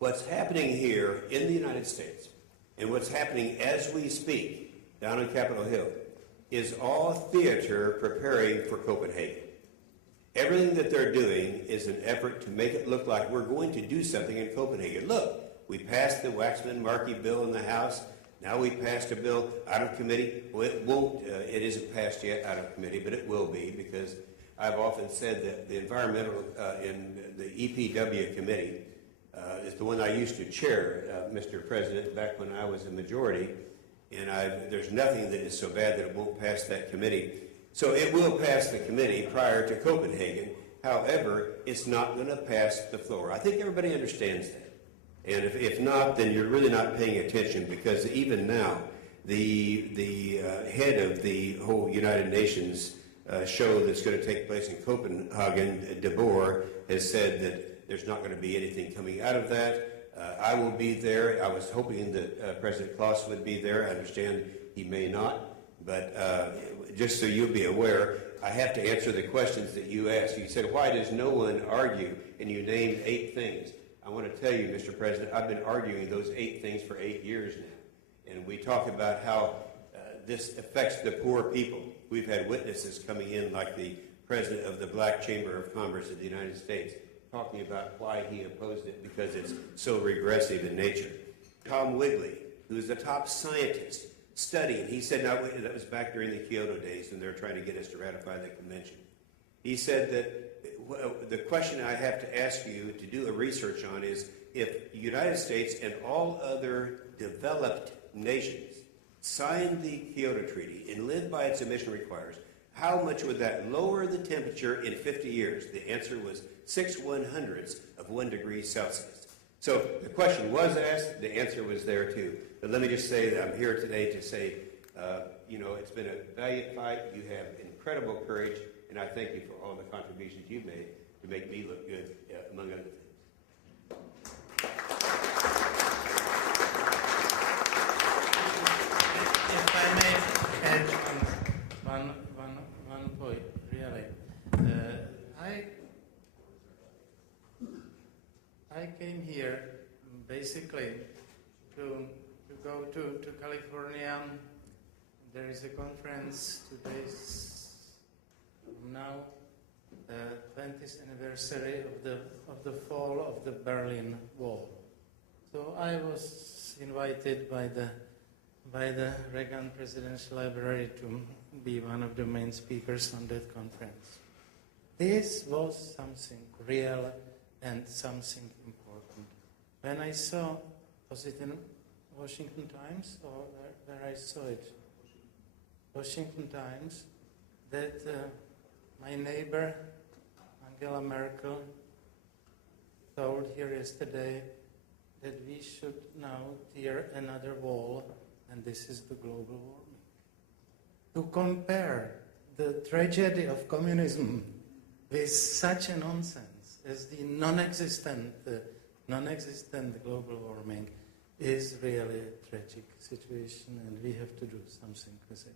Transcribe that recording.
What's happening here in the United States and what's happening as we speak down on Capitol Hill is all theater preparing for Copenhagen. Everything that they're doing is an effort to make it look like we're going to do something in Copenhagen. Look, we passed the Waxman-Markey bill in the House. Now we passed a bill out of committee. Well, it isn't passed yet out of committee, but it will be, because I've often said that the environmental in the EPW committee is the one I used to chair, Mr. President, back when I was a majority, and there's nothing that is so bad that it won't pass that committee. So it will pass the committee prior to Copenhagen. However, it's not going to pass the floor. I think everybody understands that. And if not, then you're really not paying attention, because even now, the head of the whole United Nations show that's going to take place in Copenhagen, De Boer, has said that there's not going to be anything coming out of that. I will be there. I was hoping that President Klaus would be there. I understand he may not, but just so you'll be aware, I have to answer the questions that you asked. You said, why does no one argue? And you named 8 things. I want to tell you, Mr. President, I've been arguing those 8 things for 8 years now. And we talk about how this affects the poor people. We've had witnesses coming in, like the president of the Black Chamber of Commerce of the United States, talking about why he opposed it, because it's so regressive in nature. Tom Wigley, who's a top scientist, studying, he said, now that was back during the Kyoto days when they were trying to get us to ratify the convention. He said that the question I have to ask you to do a research on is, if the United States and all other developed nations signed the Kyoto Treaty and live by its emission requirements, how much would that lower the temperature in 50 years? The answer was 6/100ths of 1 degree Celsius. So the question was asked, the answer was there too. But let me just say that I'm here today to say, it's been a valiant fight. You have incredible courage. And I thank you for all the contributions you've made to make me look good, among other things. If I may add one point, really. I came here basically to go to California. There is a conference 2 days now, 20th anniversary of the fall of the Berlin Wall. So I was invited by the Reagan Presidential Library to be one of the main speakers on that conference. This was something real and something important. When I saw, was it in Washington Times or where I saw it? Washington Times, that my neighbor, Angela Merkel, told here yesterday that we should now tear another wall, and this is the global warming. To compare the tragedy of communism with such a nonsense as the non-existent global warming is really a tragic situation, and we have to do something with it.